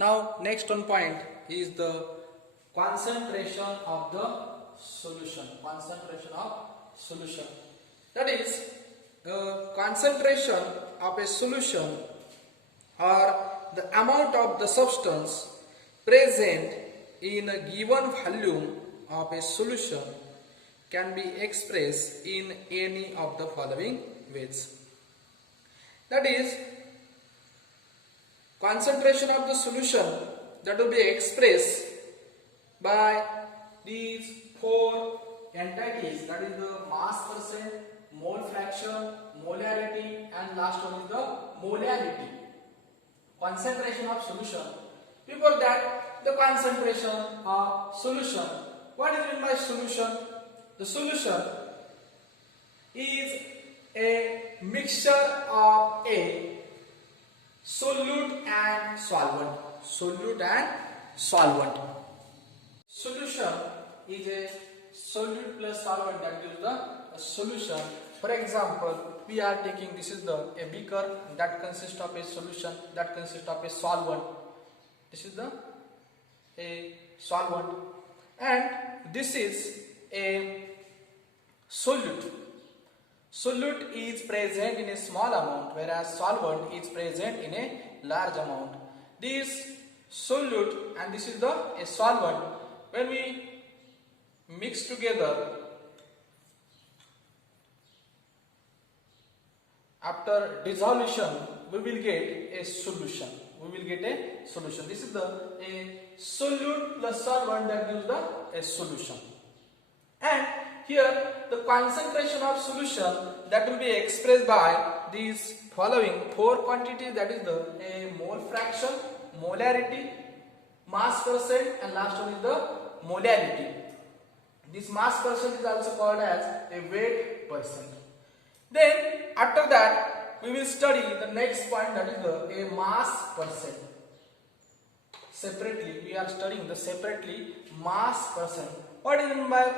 Now next one point is the concentration of the solution. Concentration of solution. That is the concentration of a solution or the amount of the substance present in a given volume of a solution can be expressed in any of the following ways. That is, concentration of the solution that will be expressed by these four entities, that is the mass percent, mole fraction, molarity, and last one is the molality. Concentration of solution. Before that, the concentration of solution. What is meant by solution? The solution is a mixture of a solute and solvent. Solute and solvent. Solution is a solute plus solvent that gives the solution. For example, we are taking, this is a beaker that consists of a solution, that consists of a solvent. This is a solvent, and this is a solute. Solute is present in a small amount, whereas solvent is present in a large amount. This solute and this is a solvent. When we mix together, after dissolution, we will get a solution. This is a solute plus solvent that gives a solution. And here the concentration of solution that will be expressed by these following four quantities, that is a mole fraction, molarity, mass percent, and last one is the molality. This mass percent is also called as a weight percent. Then after that we will study the next point, that is a mass percent. Separately we are studying the separately mass percent. What is meant by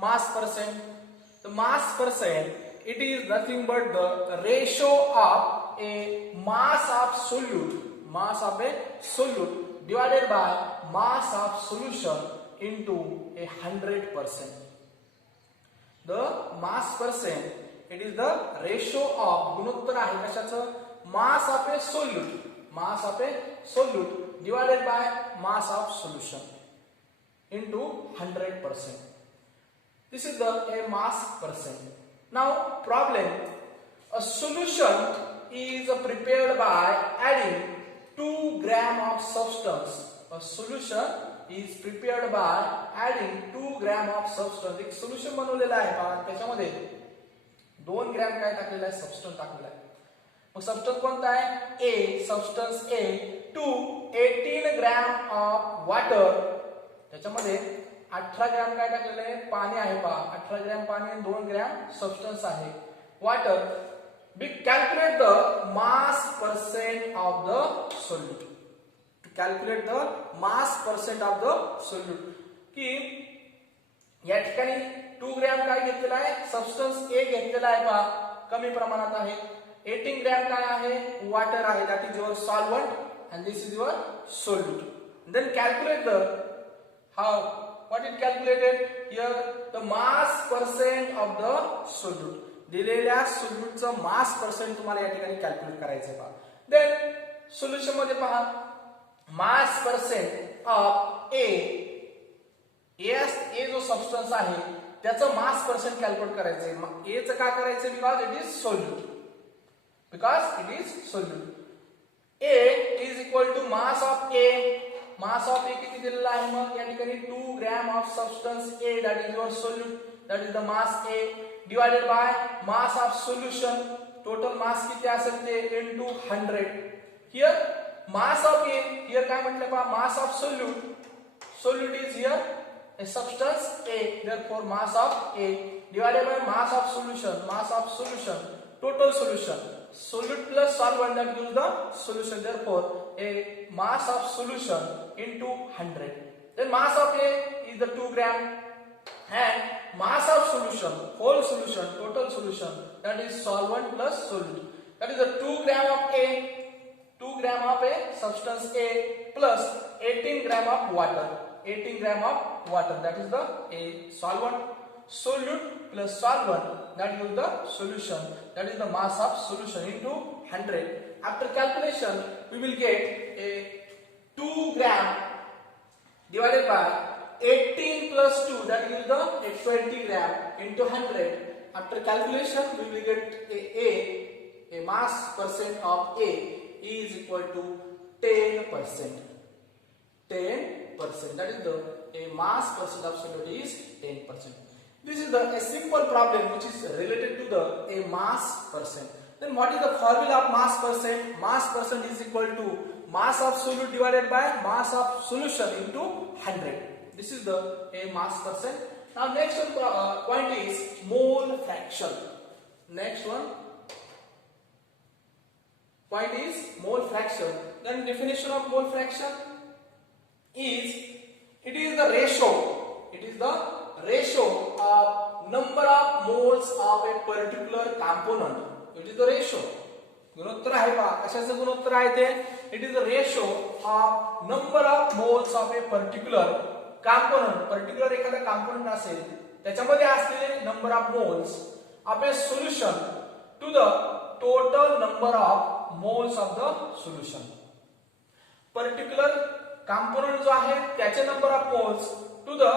mass percent? The mass percent, it is nothing but the ratio of a mass of solute divided by mass of solution into 100%. The mass percent, it is the ratio of गुणोत्तर आहे कशाचं, mass of a solute divided by mass of solution into 100%. This is a mass percent. Now problem, a solution is prepared by adding 2 gram of substance. A solution is prepared by adding 2 gram of substance. एक solution बनवलेलं आहे पहा, त्याच्यामध्ये 2 gram काय टाकलेलं आहे, substance टाकलेला आहे. मग सबस्टन्स कोणता आहे, A, substance A to 18 gram of water. त्याच्यामध्ये 18 ग्रॅम काय टाकलेलं आहे, पाणी आहे पहा. 18 ग्रॅम पाणी आणि 2 ग्रॅम सबस्टन्स आहे water. We calculate the mass percent of the solute. To calculate the mass percent of the solute, की या ठिकाणी 2 ग्रॅम काय घेतलेला आहे, सबस्टन्स ए घेतलेला आहे पहा, कमी प्रमाणात आहे. 18 ग्रॅम काय आहे, वॉटर आहे, that is your solvent and this is your solute. Then calculate the how, what is calculated here, the mass percent of the solute. दिलेल्या सोल्यूटचं मास पर्सेंट तुम्हाला या ठिकाणी कॅल्क्युलेट करायचं पहा. देन सोल्युशन मध्ये पहा, मास पर्सेंट ऑफ ए जो सबस्टन्स आहे त्याचं मास पर्सेंट कॅल्क्युलेट करायचंय. ए चं का करायचंय, because it is solute. A is equal to mass of A. Mass of A किती दिलेला आहे, मग या ठिकाणी 2 gram of substance A, that is your solute, that is the mass A, divided by mass of solution. Total mass किती असेल ते into 100. Here mass of A, here काय म्हटलं पहा, mass of solute is here a substance A, therefore mass of A divided by mass of solution, total solution, solute plus solvent that gives the solution, therefore a mass of solution into 100. Then mass of A is the 2 gram and mass of solution, whole solution, total solution, that is solvent plus solute, that is the 2 gram of A. 2 gram of a substance A plus 18 gram of water. 18 gram of water, that is the a solvent. Solute plus solvent, that is the solution, that is the mass of solution into 100. After calculation we will get a 2 gram divided by 18 plus 2, that is the 20 gram into 100. After calculation we will get a mass percent of A is equal to 10%. 10%, that is the a mass percent of solute is 10%. This is a simple problem which is related to the a mass percent. Then what is the formula of mass percent? Mass percent is equal to mass of solute divided by mass of solution into 100. This is the a mass percent. Now next one point is mole fraction. Next one point is mole fraction. Then definition of mole fraction is it is the ratio. It is the ratio of number of moles of a particular component. It is the ratio. गुणोत्तर आहे पहा कशाचं गुणोत्तर आहे ते it is the ratio of number of moles of a particular component. Particular एखादा component असेल त्याच्यामध्ये असलेले number of moles of a solution to the total number of moles of the solution. Particular component जो आहे त्याचे number of moles to the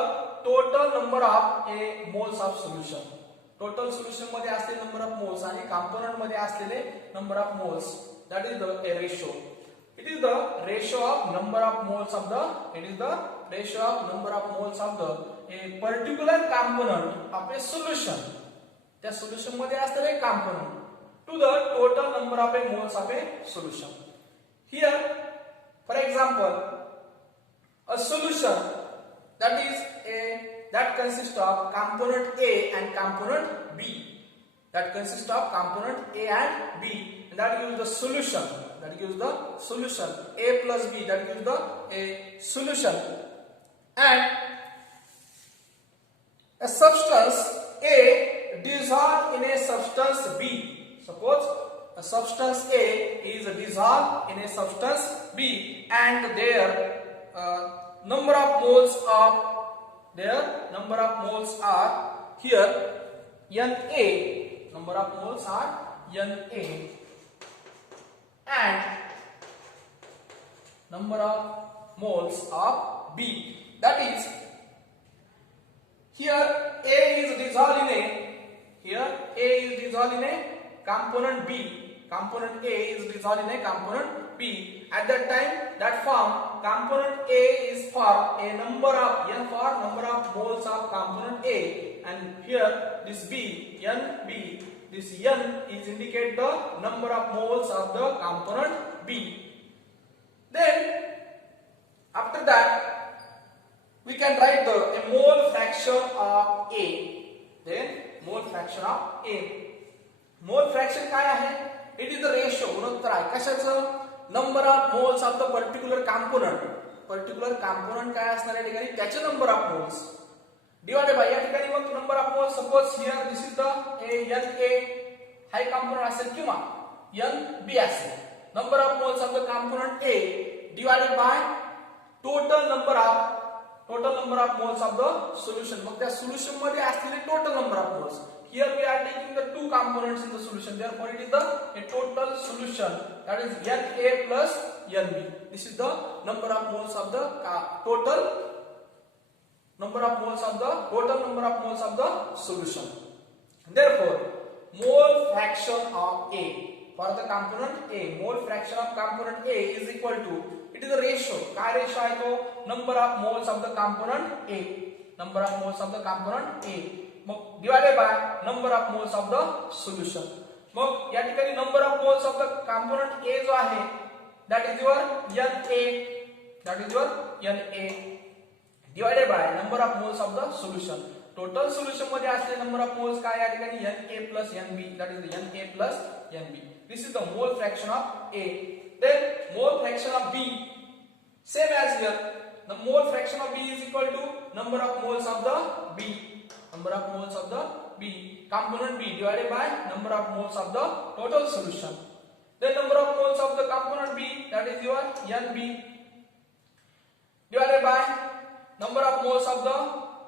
total number of a moles of solution. Total solution मध्ये असलेले number of moles आणि component मध्ये असलेले number of moles, that is the a ratio. It is the ratio of number of moles of the, it is the ratio of number of moles of the a particular component of a solution. त्या solution मध्ये असलेले component to the total number of a moles of a solution. Here for example a solution that consists of component A and component B. That consists of component A and B, and that gives the solution. That gives the solution A plus B. That gives the a solution. And a substance A dissolved in a substance B. Suppose a substance A is dissolved in a substance B, and their number of moles are here Na. Number of moles are Na, and number of moles of B. That is, here A is dissolved in a component B. Component A is dissolved in a component B. At that time, that form component A is for a number of n for number of moles of component A, and here this B, Nb, this N is indicate the number of moles of the component B. Then after that we can write the a mole fraction of A. Then mole fraction of A. Mole fraction काय आहे? It is the ratio, गुणोत्तर आहे कशाचं? Number of moles of the particular component. Particular component काय असणार आहे ठिकाणी त्याचे number of moles divided by या ठिकाणी मग number of moles suppose here this is the Na हाय कंपोनेंट असेल किंवा Nb असेल. Number of moles of the component A divided by total number of moles of the solution. मग त्या solution मध्ये असलेले total number of moles. Here we are taking the two components in the solution, therefore it is the a total solution, that is Na plus Nb. This is the number of moles of the total number of moles of the solution. Therefore mole fraction of A for the component A, mole fraction of component A is equal to, it is a ratio. काय ratio आहे तो? Number of moles of the component A. Number of moles of the component A. Mug divided by number of moles of the solution. मग या ठिकाणी number of moles of the component A जो आहे that is your Na divided by number of moles of the solution. Total solution मध्ये असलेले number of moles काय या ठिकाणी Na plus Nb, that is Na plus Nb. This is the mole fraction of A. Then mole fraction of B, same as here. The mole fraction of B is equal to number of moles of the B. Number of moles of the B, component B divided by number of moles of the total solution. Then number of moles of the component B, that is your NB, divided by number of moles of the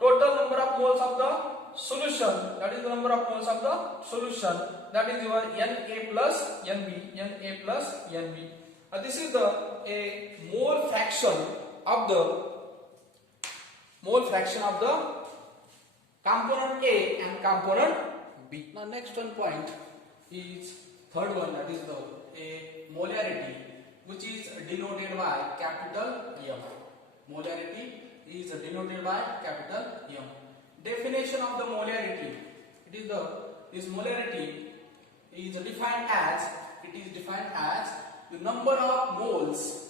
total number of moles of the solution, that is the number of moles of the solution, that is your Na plus Nb, Na plus Nb. This is the a mole fraction of the component A and component B. Now next one point is third one, that is the a molarity, which is denoted by capital M. Molarity is denoted by capital M. Definition of the molarity. This molarity is defined as the number of moles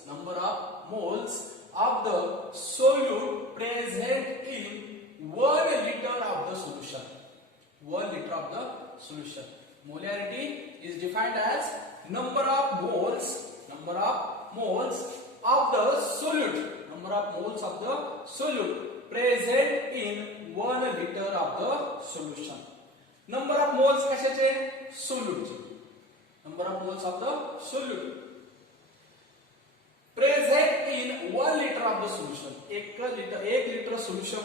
of the solute present in 1 liter of the solution. 1 liter of the solution. Molarity is defined as number of moles of the solute. Number of moles of the solute present in 1 liter of the solution. Number of moles कशाचे? solute. Number of moles of the solute present in 1 liter of the solution. 1 liter solution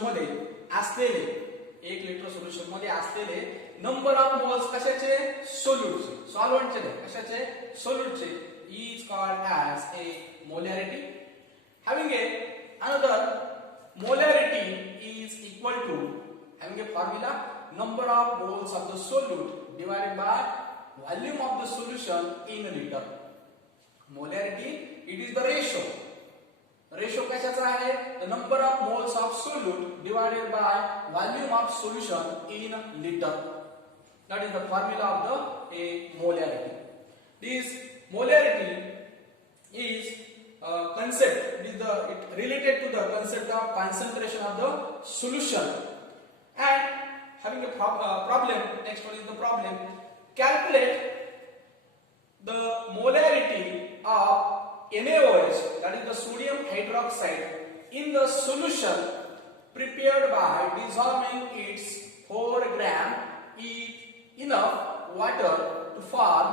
मध्ये असलेले number of moles कशाचे? solute चे. solvent चे नाही, कशाचे? solute चे is called as a molarity. Having another molarity is equal to, having a formula, number of moles of the solute divided by volume of the solution in a liter. Molarity, it is the ratio. Ratio कशाचा आहे? The number of moles of solute divided by volume of solution in liter. That is the formula of the molarity. This molarity is concept, it related to the concept of concentration of the solution. And having a problem, next one is the problem. Calculate the molarity of NaOH, that is the sodium hydroxide, in the solution prepared by dissolving its 4 gram enough water to form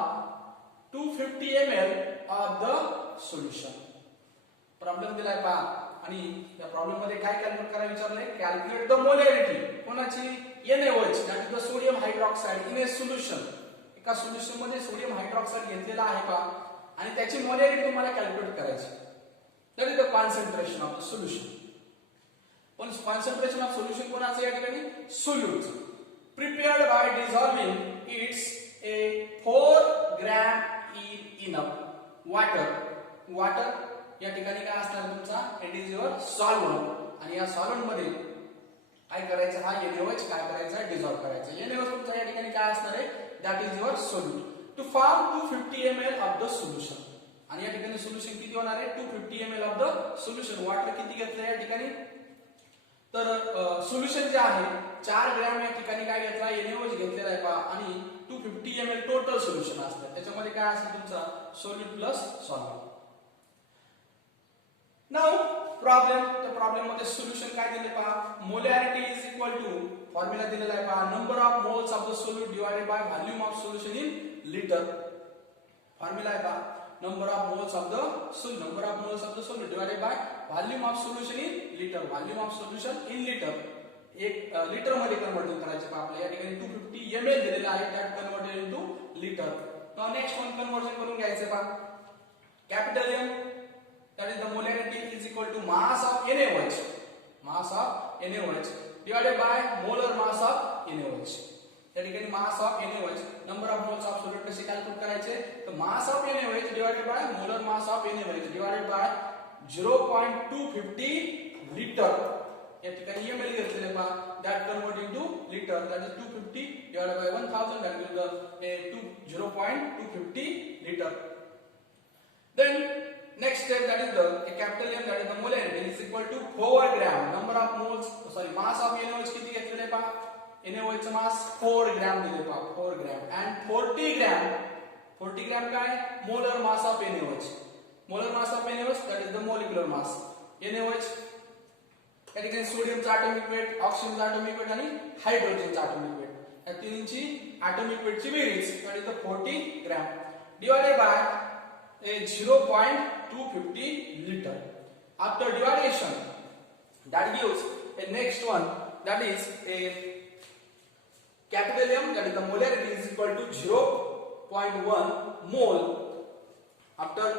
250 ml of the solution. Problem दिलाय पहा आणि या problem मध्ये काय calculate करायला विचारलंय? Calculate the molarity कोणाची? NaOH, that is the sodium hydroxide in A solution. एका solution मध्ये सोडियम हायड्रॉक्साइड घेतलेला आहे का आणि त्याची मोलॅरिटी तुम्हाला कॅल्क्युलेट करायची. That is the concentration of the solution. पण कॉन्सन्ट्रेशन ऑफ सोल्युशन कोणाचं या ठिकाणी? Solute. Prepared bye dissolving it's a 4 gram enough water या ठिकाणी काय असणार तुमचा? It is your solvent. आणि या सॉल्व्हंट मध्ये काय करायचं? हा NaOH काय करायचा? डिसॉल्व्ह करायचा. NaOH तुमचा या ठिकाणी काय असणार आहे? That is your solute. To form 250 ml of the solution. आणि या ठिकाणी सोल्युशन किती होणार आहे? 250 ml of the solution. Water किती घेतलं या ठिकाणी? तर सोल्युशन जे आहे 4 ग्रॅम या ठिकाणी काय घेतला? NaOH घेतलेला आहे पहा. आणि 250 ml टोटल सोल्युशन असतं. त्याच्यामध्ये काय असेल तुमचा? Solute plus solvent. Now problem, त्या प्रॉब्लेम मध्ये सोल्युशन काय दिले पहा? Molarity is equal to, formula दिलेला आहे पहा, number of moles of the solute divided by volume of solution in litre. Formula आहे पहा, number of moles of the solute divided by volume of solution in litre. Volume of solution in litre, एक litre मध्ये convert करायचे पहा. आपल्याला या ठिकाणी 250 ml दिलेला आहे, that converted into litre. Now next one conversion करून घ्यायचे पहा. Capital M, that is the molarity is equal to mass of NaOH divided by molar mass of NaOH. त्या ठिकाणी mass of NaOH, number of moles of solute कसे calculate करायचे? तर mass of NaOH divided by molar mass of NaOH divided by 0.250 liter. या ठिकाणी ml घेतलेले पहा, that convert into liter, that is 250 divided by 1000, that will the 0.250 liter. Then next step, that is the capital M, that is the molarity is equal to 4 gram. Number of moles, mass of NaOH किती घेतलेले पहा? NaOH चा मास 4 gram दिले पहा, 4 gram. and 40 gram काय? Molar mass of NaOH. Molar mass of NaOH, that is the molecular mass. NaOH या ठिकाणी सोडियमचा ॲटॉमिक वेट, ऑक्सिजनचा ॲटॉमिक वेट आणि हायड्रोजनचा ॲटॉमिक वेट, या तिन्हीची ॲटॉमिक वेटची बेरीज, that is the 40 gram. divided by a 0.250 liter. After division, that gives a next one, that is a capital M, that is the molarity is equal to 0.1 mole. After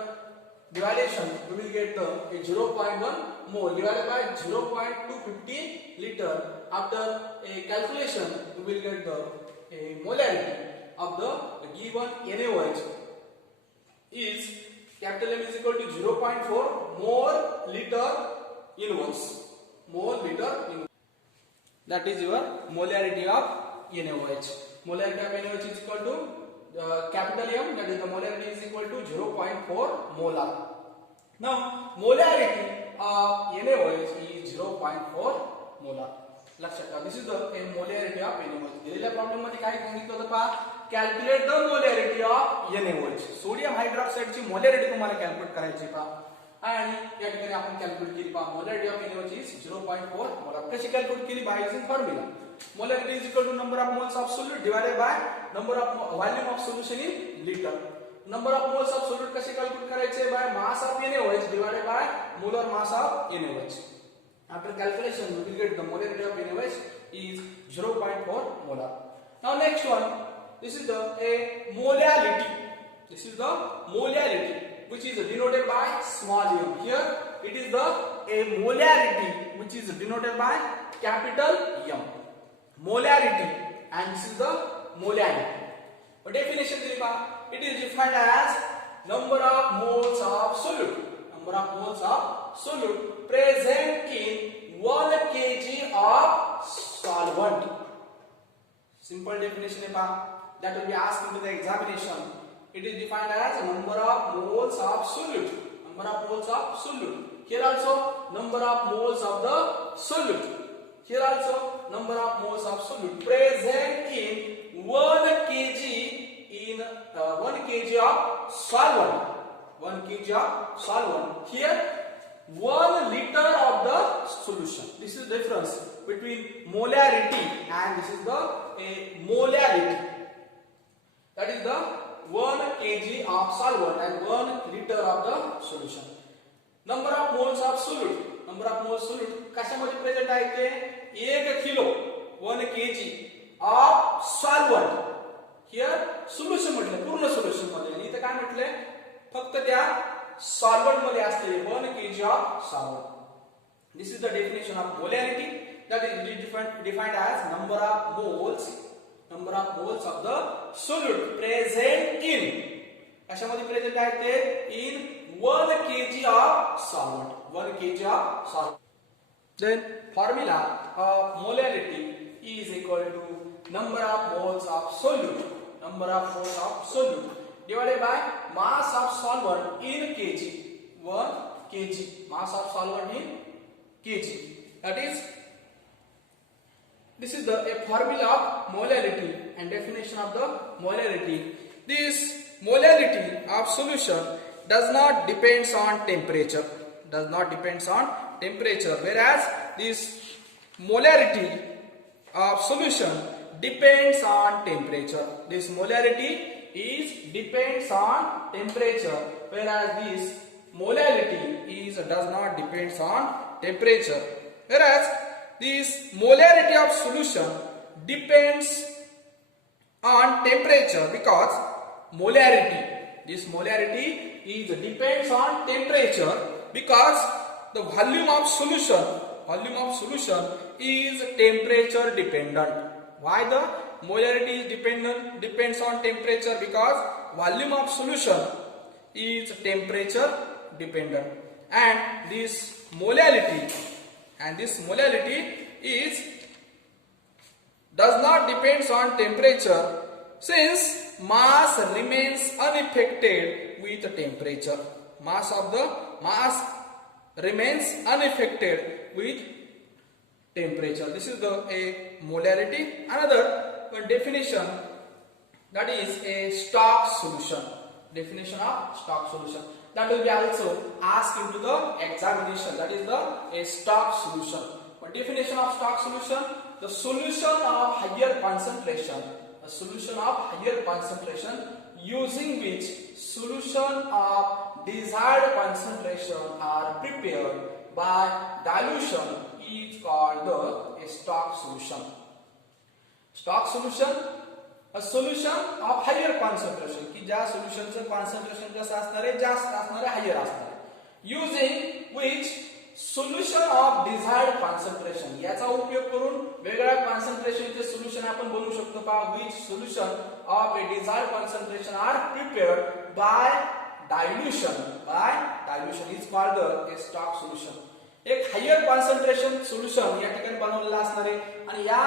division, we will get the 0.1 mole divided by 0.250 liter. After a calculation, we will get the molarity of the given NaOH is capital M is equal to 0.4 mole liter inverse. Mole liter inverse. That is your molarity of NaOH. Molarity of NaOH is equal to capital M, that is the molarity is equal to 0.4 molar. Now molarity of NaOH is 0.4 molar. लक्षात ठेवा. This is the molarity of NaOH. दिलेल्या problem मध्ये काय सांगितलं होतं पहा, calculate the molarity of NaOH. Sodium hydroxide ची molarity तुम्हाला कॅल्क्युलेट करायची पहा, आणि या ठिकाणी आपण कॅल्क्युलेट केली पहा. Molarity of NaOH is 0.4 molar. कशी कॅल्क्युलेट केली? By using formula. Molarity is equal to number of moles of solute divided by number of volume of solution in liter. Number of moles of solute कसे calculate करायचे? by mass of NaOH divided by molar mass of NaOH. After calculation, we will get the molarity of NaOH is 0.4 molar. Now next one, this is the molality. This is the molality, which is denoted by small m. Here it is the molarity, which is denoted by capital M. Molarity, and this is the molality. A definition दिली पहा. It is defined as number of moles of solute. Number of moles of solute present in 1 kg of solvent. Simple definition है पहा. That will be asked into the examination. It is defined as number of moles of solute. Number of moles of solute. Here also number of moles of the solute. Here also number of moles of solute present in 1 kg in 1 kg of solvent. 1 kg of solvent. Here 1 liter of the solution. This is the difference between molarity and this is the molality. That is the 1 kg of solvent and 1 liter of the solution. Number of moles of solute. Number of moles solute कशामध्ये present आहे ते 1 kilo 1 kg of solvent. Here solution म्हटलं पूर्ण solution मध्ये, आणि इथे काय म्हटलंय फक्त त्या सॉल्व्हेंट मध्ये असलेले 1 kg of solvent. This is the definition of molarity, that is defined as number of moles of the solute present in कशामध्ये प्रेझेंट आहे ते in 1 kg of solvent. 1 kg of solvent. Then formula of molarity is equal to number of moles of solute. Number of moles of solute divided by mass of solvent in kg. 1 kg mass of solvent in kg. That is, this is the formula of molarity and definition of the molarity. This molarity of solution does not depends on temperature. Does not depends on temperature, whereas this molarity of solution depends on temperature. This molarity is depends on temperature, whereas this molality is does not depends on temperature. Whereas this molarity of solution depends on temperature, because this molarity is depends on temperature, because the volume of solution is temperature dependent. Why the molarity is depends on temperature? Because volume of solution is temperature dependent, and this molality is does not depends on temperature, since mass remains unaffected with temperature. Mass remains unaffected with temperature. This is the molarity. Another one definition, that is a stock solution. Definition of stock solution, that will be also asked into the examination. That is a stock solution. But definition of stock solution: the solution of higher concentration. A solution of higher concentration using which solution of desired concentration are prepared by dilution is called the stock solution. Stock solution, a solution of higher concentration, की ज्या solutionचं concentration कसं असणार आहे, जास्त असणार आहे, higher असणार आहे, using which solution of desired concentration, याचा उपयोग करून वेगळ्या कॉन्सन्ट्रेशनचे सोल्युशन आपण बनवू शकतो का, which solution of a desired concentration are prepared by dilution is called the stock solution. एक हायर कॉन्सन्ट्रेशन सोल्युशन या ठिकाणी बनवलेलं असणार आहे आणि या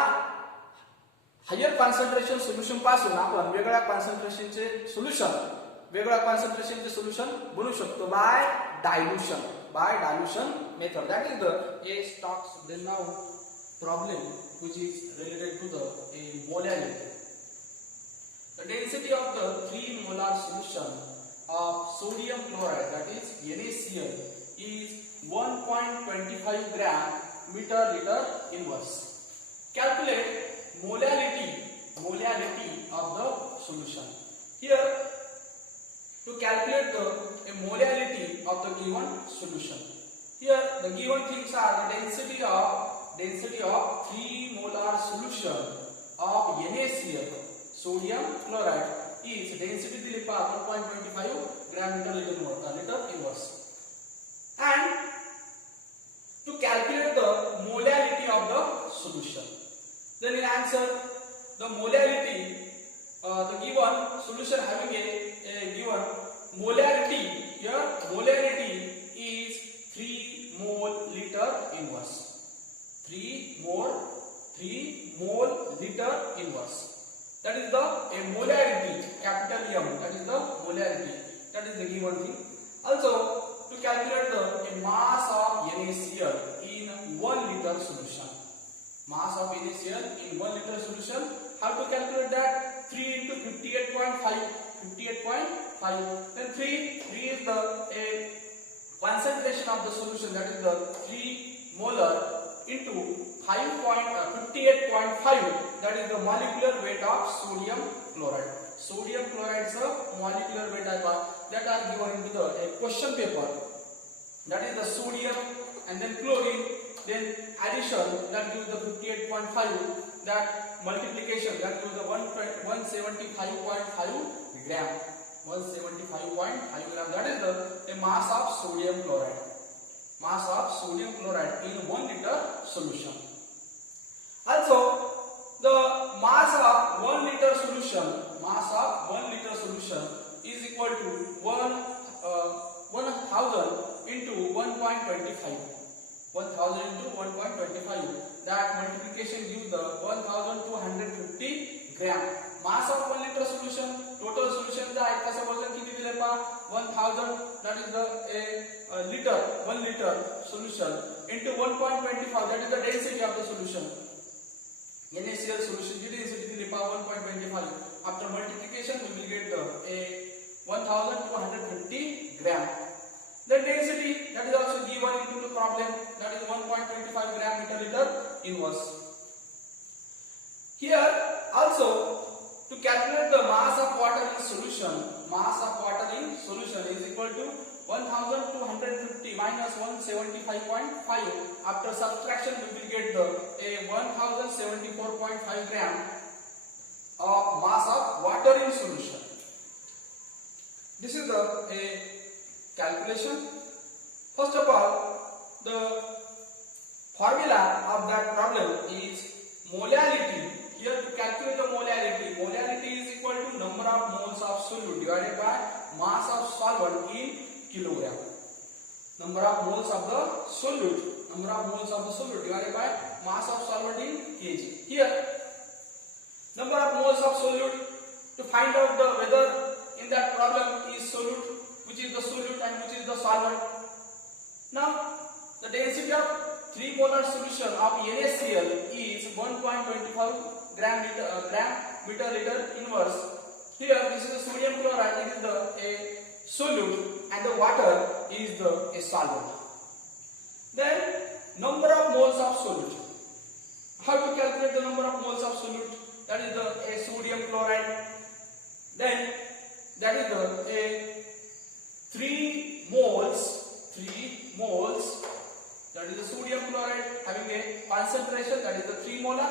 हायर कॉन्सन्ट्रेशन सोल्युशन पासून आपण वेगळ्या कॉन्सन्ट्रेशनचे सोल्युशन बनवू शकतो by dilution method. That is the a stocks. Then now problem which is related to the molality. The density of the 3 molar solution of sodium chloride, that is NaCl, is 1.25 gram meter liter inverse. Calculate molality of the solution. Here, to calculate the molality of the given solution, here the given things are the density of 3 molar solution of NaCl, sodium chloride, is density दिली पहा 1.25 gram meter liter inverse. And to calculate the molality of the solution, then in answer the molality, the given solution having a given molality, here molality is 3 mole liter inverse. 3 mole liter inverse. That is the molarity, capital M. That is the molarity. That is the given thing. Also, to calculate the mass of NaCl in 1 liter solution. Mass of NaCl in 1 liter solution. How to calculate that? 3 into 58.5. 58.5. Then 3 is the concentration of the solution. That is the 3 molar into 58.5. That is the molecular weight of sodium chloride. Sodium chloride's molecular weight that are given into the question paper. That is the sodium and then chlorine, then addition that gives the 58.5, that multiplication that gives the 175.5 gram. 175.5 gram. That is the mass of sodium chloride. Mass of sodium chloride in 1 liter solution. Also, the mass of 1 liter solution is equal to 1000 into 1.25. 1000 into 1.25. That multiplication gives the 1250 gram. Mass of 1 liter solution, total solution चा एकाचा वजन किती दिले पहा 1000, that is the liter, 1 liter solution into 1.25, that is the density of the solution. NaCl solution की density दिली पहा 1.25. After multiplication we will get the 1250 gram. The density that is also given into the problem, that is 1.25 gram meter liter inverse. Here also, to calculate the mass of water in solution is equal to 1250 minus 175.5. After subtraction we will get the 1074.5 gram of mass of water in solution. This is the calculation. First of all, the formula of that problem is molality. Here to calculate the molality is equal to number of moles of solute divided by mass of solvent in kilogram. Number of moles of the solute divided by mass of solvent in kg. Here, number of moles of solute, to find out the whether in that problem is solute, which is the solute and which is the solvent. Now, the density of 3 molar solution of NaCl is 1.25 gram meter liter inverse. Here, this is the sodium chloride, it is the solute, and the water is the solvent. Then, number of moles of solute. How to calculate the number of moles of solute? That is the sodium chloride. Then, that is a 3 moles, that is the sodium chloride having a concentration, that is the 3 molar,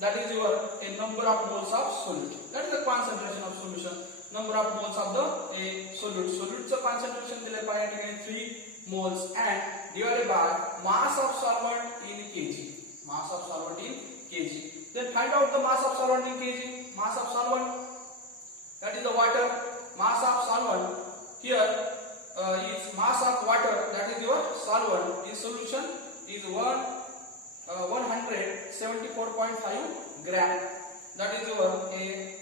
that is your a number of moles of solute, that is the concentration of solution, number of moles of the solute. Solute concentration दिले पाया ठिकाणी 3 moles and divided by mass of solvent in kg. Mass of solvent in kg. Then find out the mass of solvent in kg. Mass of solvent, that is the water. Mass of solvent here is mass of water, that is your solvent in solution is 174.5 gram. That is your a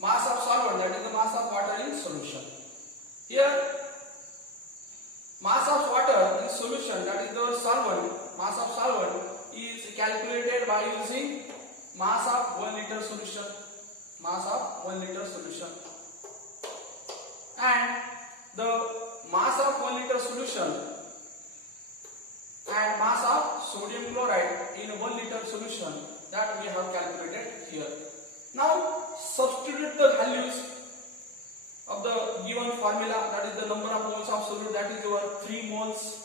mass of solvent, that is the mass of water in solution. Here mass of water in solution, that is the solvent, mass of solvent is calculated by using mass of 1 liter solution. Mass of 1 liter solution. And the mass of 1 liter solution and mass of sodium chloride in 1 liter solution, that we have calculated here. Now substitute the values of the given formula, that is the number of moles of solute, that is your 3 moles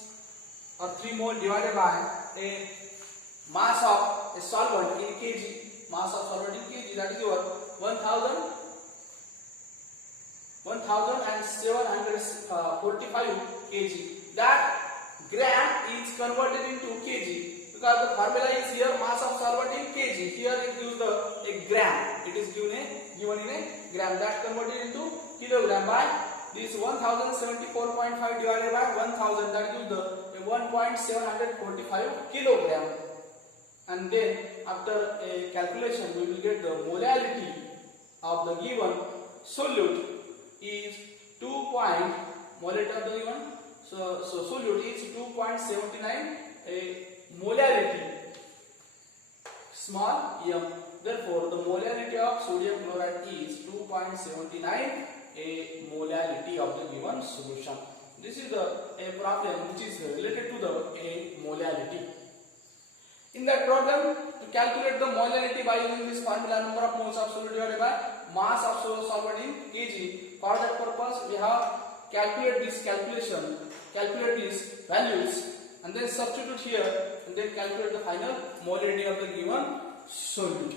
or 3 mole divided by a mass of a solvent in kg. Mass of solvent in kg, that is your 1745 kg. That gram is converted into kg because the formula is here mass of solvent in kg. Here it gives the a gram. It is given in a gram. That converted into kilogram by this 1074.5 divided by 1000. That gives the 1.745 kilogram. And then after a calculation we will get the molality of the given solute is 2. Molality of the given so solute is 2.79 a molality small m. Therefore the molality of sodium chloride is 2.79 a molality of the given solution. This is a problem which is related to the molality. In that problem, to calculate the molality by using this formula, number of moles of solute divided by mass of solvent in kg. For that purpose, we have calculate these values, and then substitute here, and then calculate the final molality of the given solute.